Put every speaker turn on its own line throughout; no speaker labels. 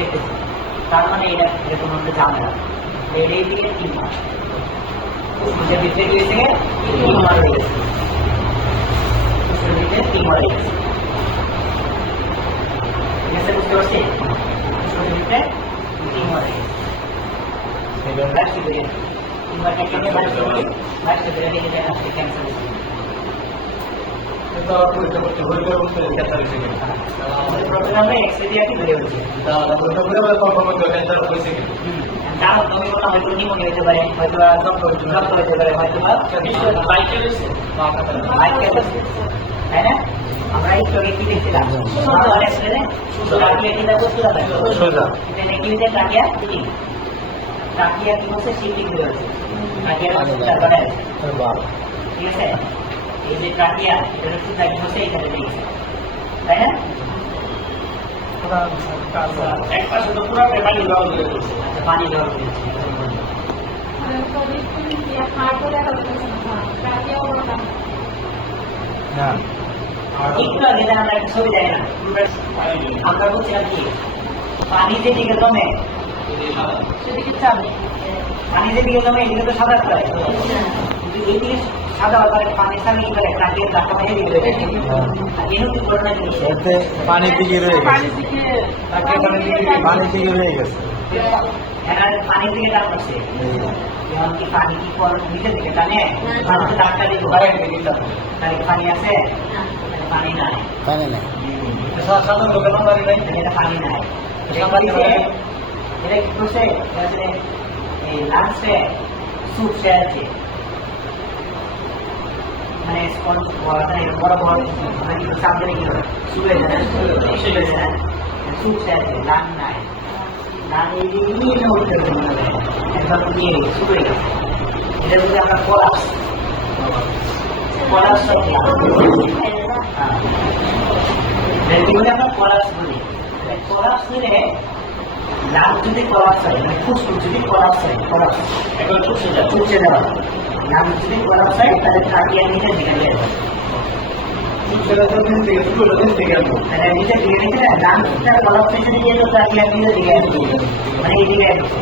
দেখতেছি তার মানে এটা এটা কোনো একটা ঝামেলা এটাই থেকে তিন মাস ফুসফুসের ভিতরে কি হয়েছে তিন মাস হয়ে গেছে ফুসফুসের ভিতরে তিন মাস হয়ে গেছে ঠিক আছে বুঝতে পারছি ফুসফুসের ভিতরে তিন মাস হয়ে গেছে বায়োপসি করে তিনবার একটা বায়োপসি করে বায়োপসি করে দেখে যায় আজকে ক্যান্সার হয়েছে
কিন্তু পরীক্ষা করতে পরীক্ষা করতে ক্যান্সার হয়েছে কিনা
প্রথমে আমরা এক্সরে দিয়ে কি বেরিয়ে হচ্ছে
তাহলে পরীক্ষা করে আবার কনফার্ম করতে হবে ক্যান্সার হয়েছে
আমরা এই চোখে কি দেখছিলাম
সোজা।
কি হচ্ছে টাকিয়া কি হচ্ছে শিফটিং হয়ে আছে ঠিক আছে এই যে টাকিয়া এটা হচ্ছে এখানে তাই না
এক পাশে তো পুরো পানি দেওয়া হয়ে গেছে না
একটু আগে আমরা একটা ছবি দেয় না আমরা বলছিলাম কি পানি যেদিকে জমে সেদিকে চাবে পানি যেদিকে জমে এদিকে তো সাদা করে
এতে পানির দিকে রয়ে গেছে। পানির দিকে রয়ে গেছে।
এনার পানির দিকে টান করছে যেমন কি পানি কি নিচের দিকে টানে? ডাক্তার ঘরে পানি আছে? পানি নাই।
পানি নেই।
সাধারণ দোকান বাড়ি নাই
এটা পানি নাই। এটা কি করছে? লাঞ্চে স্যুপ সে আছে। মানে বড় বড় মানে কি সামনে কি যায় শুয়ে যায় স্যুপ সে আছে লান নাই। লান এই উঠতে একবার শুয়ে গেছে এটা যদি আমরা কলাপস কলাপস হ্যাঁ আমরা কলাপস বলি। কলাপস লাভ যদি কলাপস হয় মানে ফুসফুস যদি কলাপস হয় কলাপস এখন ফুসে যাবে ফুসে যাওয়া। লাভ যদি কলাপস হয় তাহলে কাটিয়ে নিচে দিকে যায়
সেটা তো দিন থেকে শুরু হলো দিন থেকে আসব
তাহলে নিচে দিকে নিচে না লাভটা কলাপস যদি গিয়ে তো কাটিয়ে নিচে দিকে আসবে এই দিকে আসবে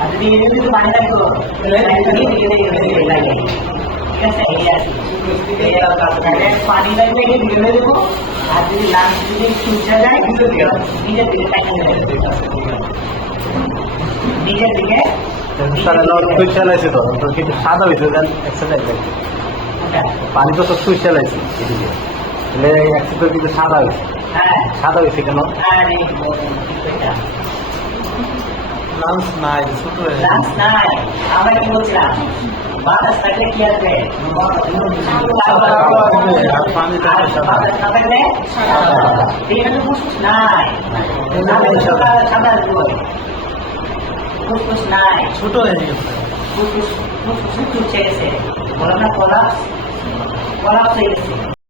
আর যদি এই যদি পানি থাকতো তাহলে একদিকে দিকে দিকে দিকে লাগে ঠিক আছে এই আছে তাহলে পানি লাগবে এই দিকে দেবো আর যদি লাভ যদি সূর্য যায় নিজের দিকে নিজের দিকে দিকে
তাহলে সুইচ চালাইছে তো তো কিন্তু সাদা হয়েছে এক্সারসাইজ দেখতে পানি তো সব সুইচ চালাইছে। তাহলে এক্সারসাইজ কিন্তু সাদা হয়েছে
হ্যাঁ।
সাদা হয়েছে কেন?
হ্যাঁ।
লাঞ্চ নাই ছোট
লাঞ্চ নাই আমরা কি বলছিলাম? বাতাস থাকলে কি আসবে নাই। সাদা। ফুসফুস নাই
ছোট হয়ে গেছে।
ফুসফুস ফুসফুস উঠে গেছে। বলে না কলাপস কলাপস হয়ে গেছে।